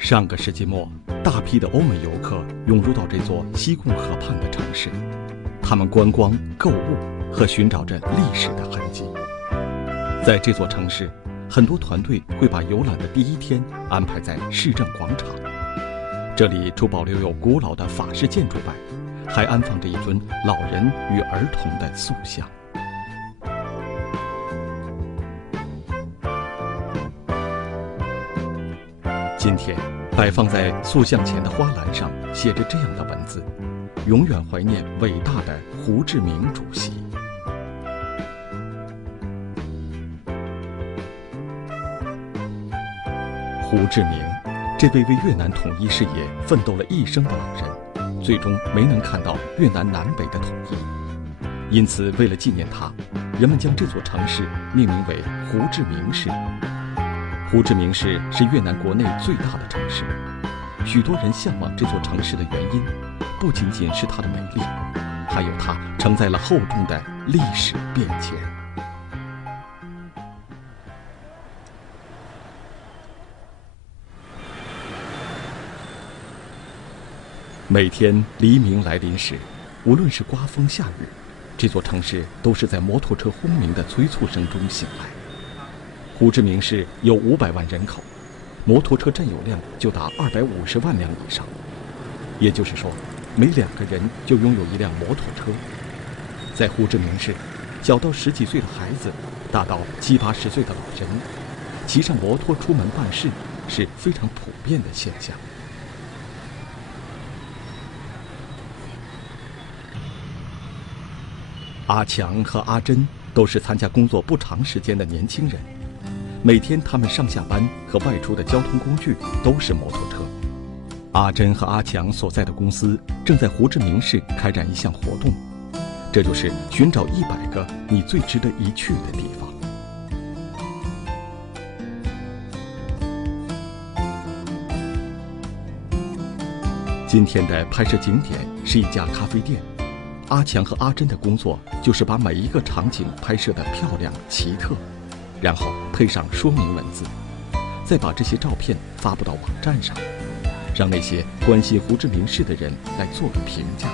上个世纪末，大批的欧美游客涌入到这座西贡河畔的城市，他们观光、购物和寻找着历史的痕迹。在这座城市，很多团队会把游览的第一天安排在市政广场。这里除保留有古老的法式建筑外，还安放着一尊老人与儿童的塑像。今天，摆放在塑像前的花篮上写着这样的文字：永远怀念伟大的胡志明主席。胡志明，这位为越南统一事业奋斗了一生的老人，最终没能看到越南南北的统一。因此，为了纪念他，人们将这座城市命名为胡志明市。胡志明市是越南国内最大的城市，许多人向往这座城市的原因，不仅仅是它的美丽，还有它承载了厚重的历史变迁。每天黎明来临时，无论是刮风下雨，这座城市都是在摩托车轰鸣的催促声中醒来。胡志明市有500万人口，摩托车占有量就达250万辆以上，也就是说，每2个人就拥有一辆摩托车。在胡志明市，小到10几岁的孩子，大到70、80岁的老人，骑上摩托出门办事是非常普遍的现象。阿强和阿珍都是参加工作不长时间的年轻人，每天他们上下班和外出的交通工具都是摩托车。阿珍和阿强所在的公司正在胡志明市开展一项活动，这就是寻找100个你最值得一去的地方。今天的拍摄景点是一家咖啡店。阿强和阿珍的工作就是把每一个场景拍摄得漂亮奇特，然后配上说明文字，再把这些照片发布到网站上，让那些关心胡志明市的人来做个评价。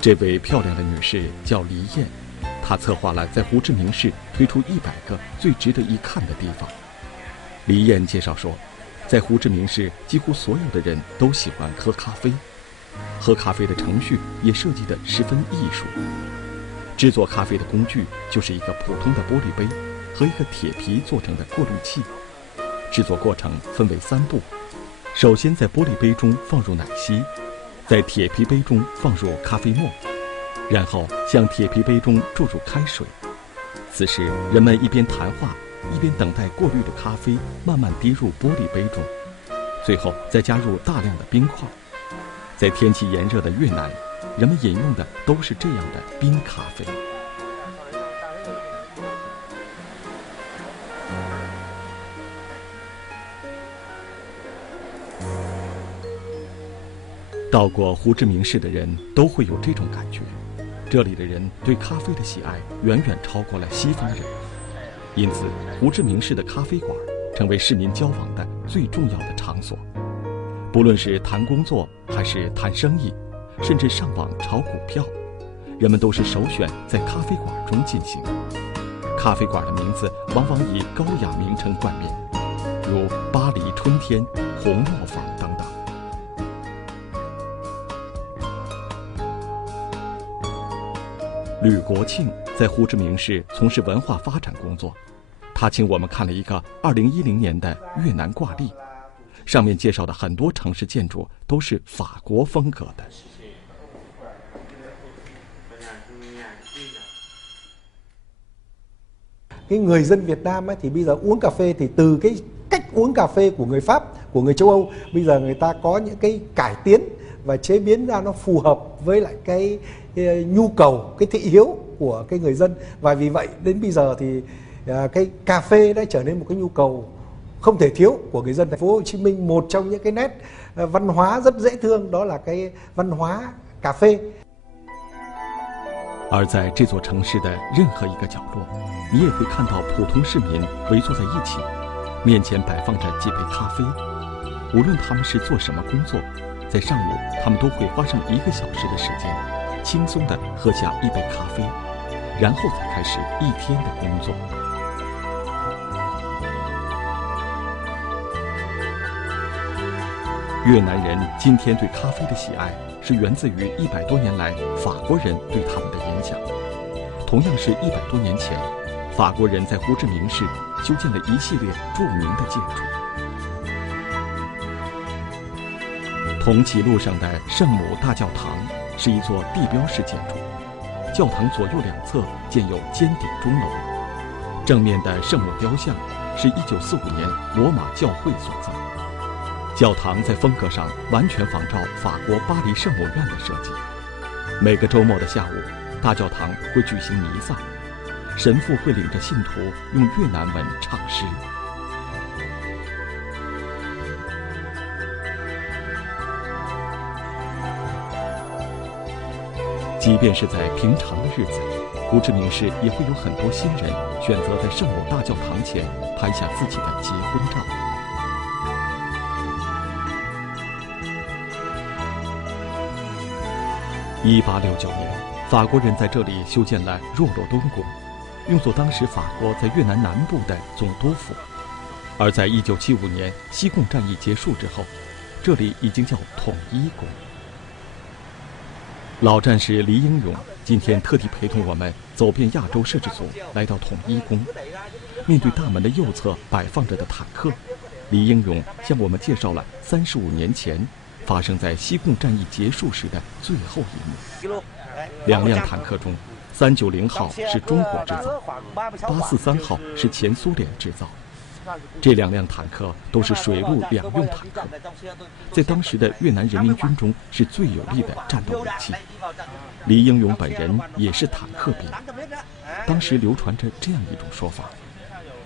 这位漂亮的女士叫黎燕，她策划了在胡志明市推出100个最值得一看的地方。黎燕介绍说，在胡志明市几乎所有的人都喜欢喝咖啡，喝咖啡的程序也设计得十分艺术。制作咖啡的工具就是一个普通的玻璃杯和一个铁皮做成的过滤器。制作过程分为3步，首先在玻璃杯中放入奶昔，在铁皮杯中放入咖啡沫，然后向铁皮杯中注入开水。此时人们一边谈话，一边等待过滤的咖啡慢慢滴入玻璃杯中，最后再加入大量的冰块。在天气炎热的越南，人们饮用的都是这样的冰咖啡。到过胡志明市的人都会有这种感觉，这里的人对咖啡的喜爱远远超过了西方人，因此胡志明市的咖啡馆成为市民交往的最重要的场所。不论是谈工作还是谈生意，甚至上网炒股票，人们都是首选在咖啡馆中进行。咖啡馆的名字往往以高雅名称冠冕，如巴黎春天、红磨坊等等。吕国庆在胡志明市从事文化发展工作，他请我们看了一个2010年的越南挂历，上面介绍的很多城市建筑都是法国风格的。Cái người dân Việt Nam ấy, thì bây giờ uống cà phê thì từ cái cách uống cà phê của người Pháp, của người châu Âu, bây giờ người ta có những cái cải tiến và chế biến ra nó phù hợp với lại cái nhu cầu, cái thị hiếu của cái người dân. Và vì vậy đến bây giờ thì cái cà phê đã trở nên một cái nhu cầu không thể thiếu của người dân thành phố Hồ Chí Minh. Một trong những cái nét văn hóa rất dễ thương đó là cái văn hóa cà phê. 而在这座城市的任何一个角落，你也会看到普通市民围坐在一起，面前摆放着几杯咖啡。无论他们是做什么工作，在上午他们都会花上1个小时的时间，轻松地喝下一杯咖啡，然后才开始一天的工作。越南人今天对咖啡的喜爱，是源自于100多年来法国人对他们的影响。同样是100多年前，法国人在胡志明市修建了一系列著名的建筑。铜旗路上的圣母大教堂是一座地标式建筑，教堂左右两侧建有尖顶钟楼，正面的圣母雕像是1945年罗马教会所造。教堂在风格上完全仿照法国巴黎圣母院的设计。每个周末的下午，大教堂会举行弥撒，神父会领着信徒用越南文唱诗。即便是在平常的日子，胡志明市也会有很多新人选择在圣母大教堂前拍下自己的结婚照。1869年，法国人在这里修建了若罗敦宫，用作当时法国在越南南部的总督府。而在1975年西贡战役结束之后，这里已经叫统一宫。老战士黎英勇今天特地陪同我们走遍亚洲摄制组，来到统一宫。面对大门的右侧摆放着的坦克，黎英勇向我们介绍了35年前发生在西贡战役结束时的最后一幕。2辆坦克中，390号是中国制造，843号是前苏联制造。这2辆坦克都是水陆两用坦克，在当时的越南人民军中是最有力的战斗武器。黎英勇本人也是坦克兵。当时流传着这样一种说法，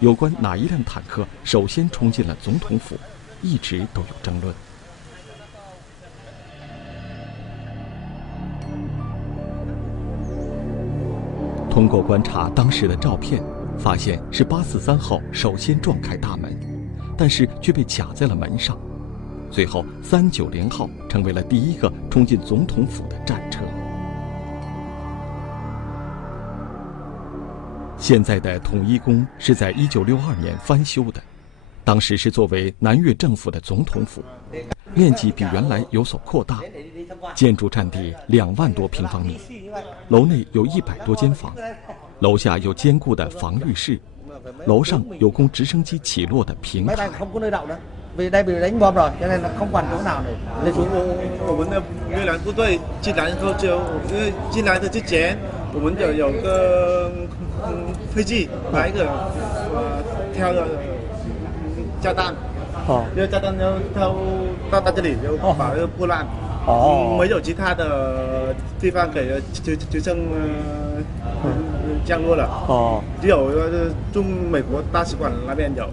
有关哪一辆坦克首先冲进了总统府，一直都有争论。通过观察当时的照片，发现是843号首先撞开大门，但是却被卡在了门上。最后390号成为了第一个冲进总统府的战车。现在的统一宫是在1962年翻修的，当时是作为南越政府的总统府，面积比原来有所扩大，建筑占地2万多平方米，楼内有100多间房，楼下有坚固的防御室，楼上有供直升机起落的平台。vì đây bị đánh bom rồi, cho nên là không còn chỗ nào để lên xuống. 我们的越南部队进来后，进来的之前，我们有个飞机来一个挑的炸弹，因为炸弹到这里就把这个破烂，没有其他的地方给直升降落了，只有中美国大使馆那边有。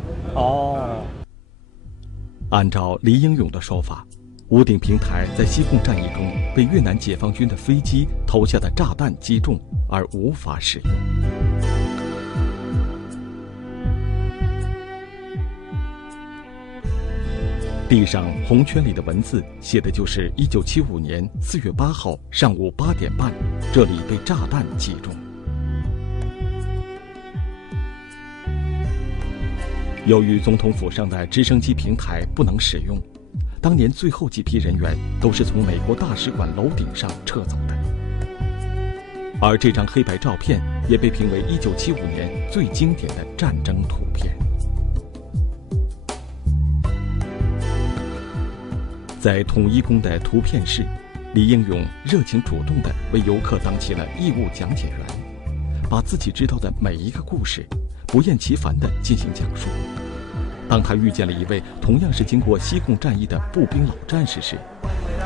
按照黎英勇的说法，屋顶平台在西贡战役中被越南解放军的飞机投下的炸弹击中，而无法使用。地上红圈里的文字写的就是1975年4月8号上午8点半，这里被炸弹击中。由于总统府上的直升机平台不能使用，当年最后几批人员都是从美国大使馆楼顶上撤走的。而这张黑白照片也被评为1975年最经典的战争图片。在统一宫的图片室，黎英勇热情主动地为游客当起了义务讲解员，把自己知道的每一个故事不厌其烦地进行讲述。当他遇见了一位同样是经过西贡战役的步兵老战士时，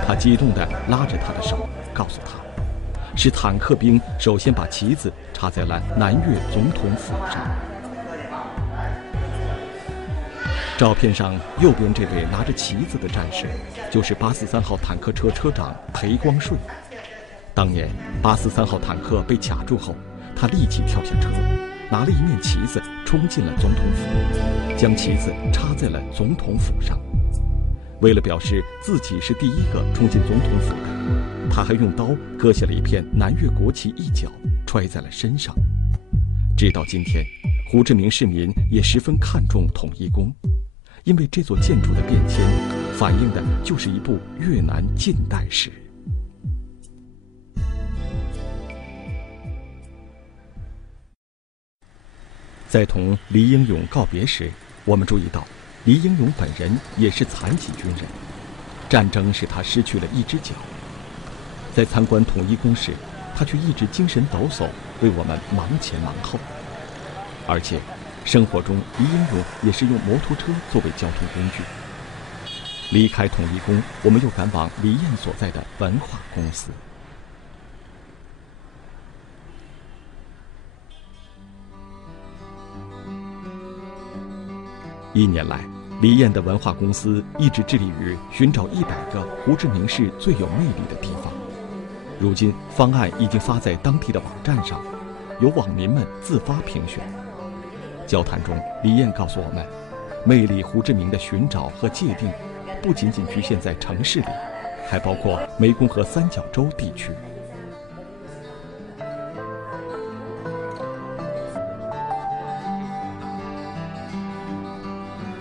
他激动地拉着他的手，告诉他，是坦克兵首先把旗子插在了南越总统府上。照片上右边这位拿着旗子的战士，就是843号坦克车车长裴光顺。当年巴斯3号坦克被卡住后，他立即跳下车，拿了一面旗子冲进了总统府，将旗子插在了总统府上。为了表示自己是第一个冲进总统府的，他还用刀割下了一片南越国旗一角，揣在了身上。直到今天，胡志明市民也十分看重统一宫，因为这座建筑的变迁反映的就是一部越南近代史。在同黎英勇告别时，我们注意到黎英勇本人也是残疾军人，战争使他失去了一只脚。在参观统一宫时，他却一直精神抖擞，为我们忙前忙后。而且，生活中黎英勇也是用摩托车作为交通工具。离开统一宫，我们又赶往黎燕所在的文化公司。1年来，黎燕的文化公司一直致力于寻找100个胡志明市最有魅力的地方。如今，方案已经发在当地的网站上，由网民们自发评选。交谈中，黎燕告诉我们，魅力胡志明的寻找和界定，不仅仅局限在城市里，还包括湄公河三角洲地区。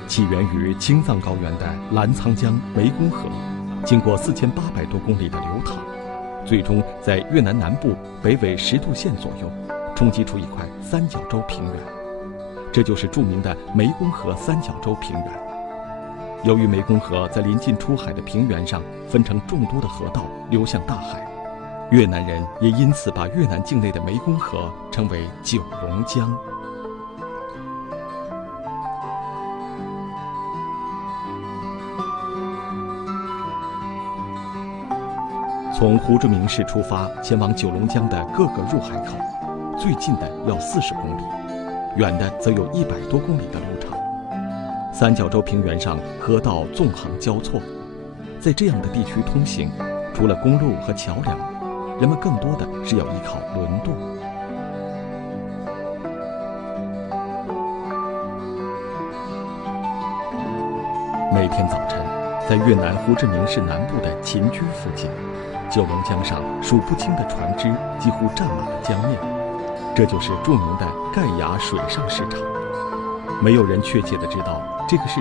起源于青藏高原的澜沧江湄公河，经过4800多公里的流淌，最终在越南南部北纬10度线左右，冲击出一块三角洲平原，这就是著名的湄公河三角洲平原。由于湄公河在临近出海的平原上分成众多的河道流向大海，越南人也因此把越南境内的湄公河称为九龙江。从胡志明市出发，前往九龙江的各个入海口，最近的要40公里，远的则有100多公里的路程。三角洲平原上河道纵横交错，在这样的地区通行，除了公路和桥梁，人们更多的是要依靠轮渡。每天早晨，在越南胡志明市南部的秦居附近，九龙江上数不清的船只几乎占满了江面，这就是著名的盖亚水上市场。没有人确切地知道这个市